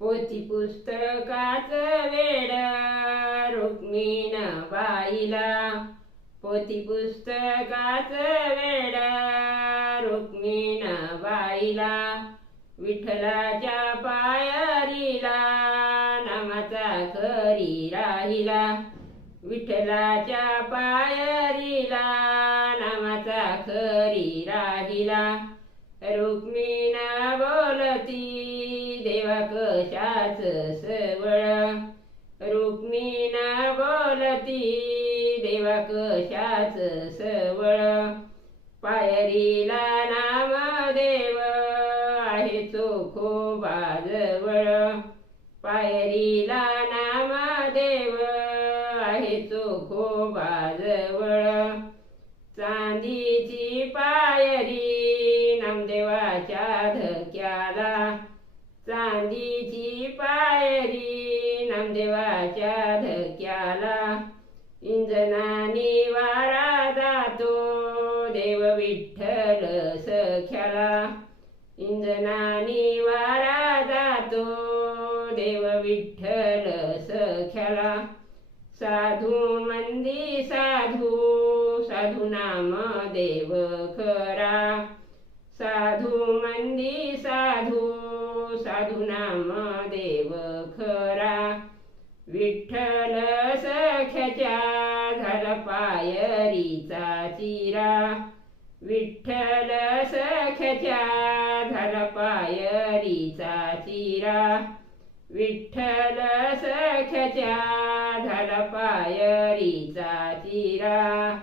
पोथी पुस्तकाचं वेड रुक्मिण बाईला, पोथी पुस्तकाचं वेड रुक्मिण बाईला, विठ्ठलाच्या पायरीला नामाचा खरी राहिला, विठ्ठलाच्या पायरीला नामाचा खरी राहिला. रुक्मिण बोलती देवा कशाच सवळ, रुक्मिण बोलती देवा कशाच सवळ, पायरीला नामदेव आहे चोखोबा जवळ, पायरीला नामदेव आहे चोखोबा जवळ. चांदीची पायरी नामदेवाच्या धक्याला, चांदीची पायरी नामदेवाच्या धक्याला, इंजनानी वारा जातो देव विठ्ठल सख्याला, इंजनानी वारा जातो देव विठ्ठल सख्याला. साधू मंदी साधू साधू नाम देव खरा, साधू मंदी साधू साधू नाम देव खरा. विठ्ठल सख्याच्या झाला पायरीचा चिरा, विठ्ठल सख्याच्या झाला पायरीचा चिरा, विठ्ठल सख्याच्या झाला पायरीचा चिरा.